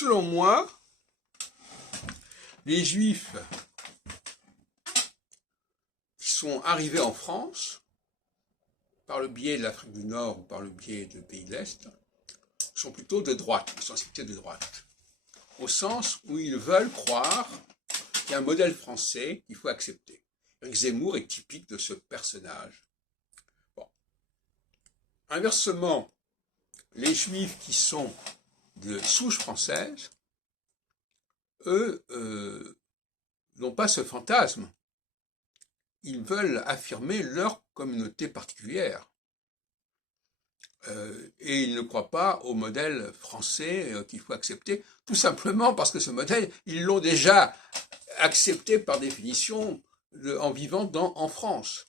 Selon moi, les Juifs qui sont arrivés en France, par le biais de l'Afrique du Nord ou par le biais de pays de l'Est, sont plutôt de droite, de sensibilité de droite, au sens où ils veulent croire qu'il y a un modèle français qu'il faut accepter. Éric Zemmour est typique de ce personnage. Bon. Inversement, les Juifs qui sont de souche française, eux, n'ont pas ce fantasme. Ils veulent affirmer leur communauté particulière. Et ils ne croient pas au modèle français qu'il faut accepter, tout simplement parce que ce modèle, ils l'ont déjà accepté par définition en vivant en France.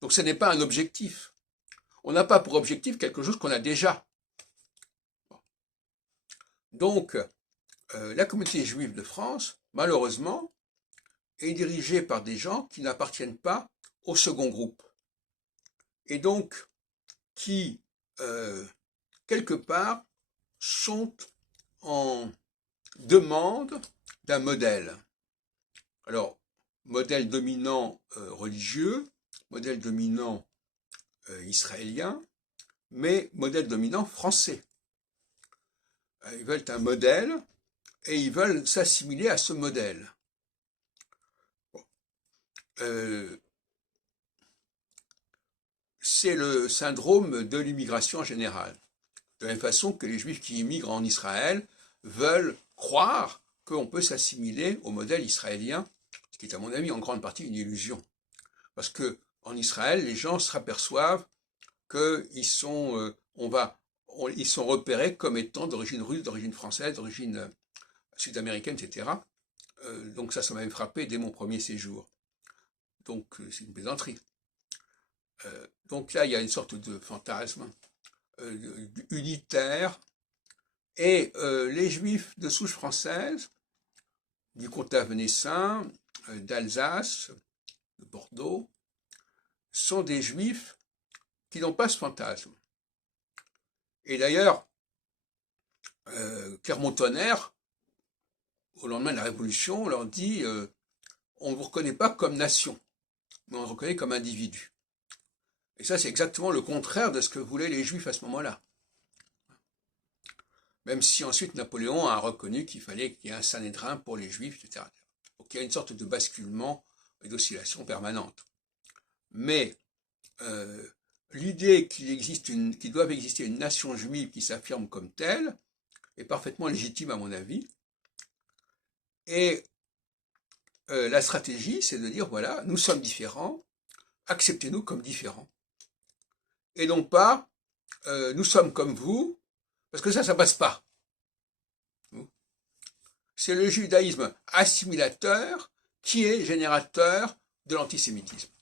Donc ce n'est pas un objectif. On n'a pas pour objectif quelque chose qu'on a déjà. Donc, la communauté juive de France, malheureusement, est dirigée par des gens qui n'appartiennent pas au second groupe. Et donc, qui, quelque part, sont en demande d'un modèle. Alors, modèle dominant religieux, modèle dominant israélien, mais modèle dominant français. Ils veulent un modèle et ils veulent s'assimiler à ce modèle. Bon. C'est le syndrome de l'immigration en général. De la même façon que les Juifs qui immigrent en Israël veulent croire qu'on peut s'assimiler au modèle israélien, ce qui est à mon avis en grande partie une illusion. Parce que en Israël, les gens s'aperçoivent qu'ils sont, ils sont repérés comme étant d'origine russe, d'origine française, d'origine sud-américaine, etc. Donc ça m'avait frappé dès mon premier séjour. Donc c'est une plaisanterie. Donc là, il y a une sorte de fantasme unitaire. Et les Juifs de souche française, du comtat venessin, d'Alsace, de Bordeaux, sont des Juifs qui n'ont pas ce fantasme. Et d'ailleurs, Clermont-Tonnerre, au lendemain de la Révolution, leur dit on ne vous reconnaît pas comme nation, mais on vous reconnaît comme individu. Et ça, c'est exactement le contraire de ce que voulaient les Juifs à ce moment-là. Même si ensuite Napoléon a reconnu qu'il fallait qu'il y ait un Sanhédrin pour les Juifs, etc. Donc il y a une sorte de basculement et d'oscillation permanente. Mais l'idée qu'il doit exister une nation juive qui s'affirme comme telle est parfaitement légitime à mon avis. Et la stratégie, c'est de dire, voilà, nous sommes différents, acceptez-nous comme différents. Et non pas, nous sommes comme vous, parce que ça passe pas. C'est le judaïsme assimilateur qui est générateur de l'antisémitisme.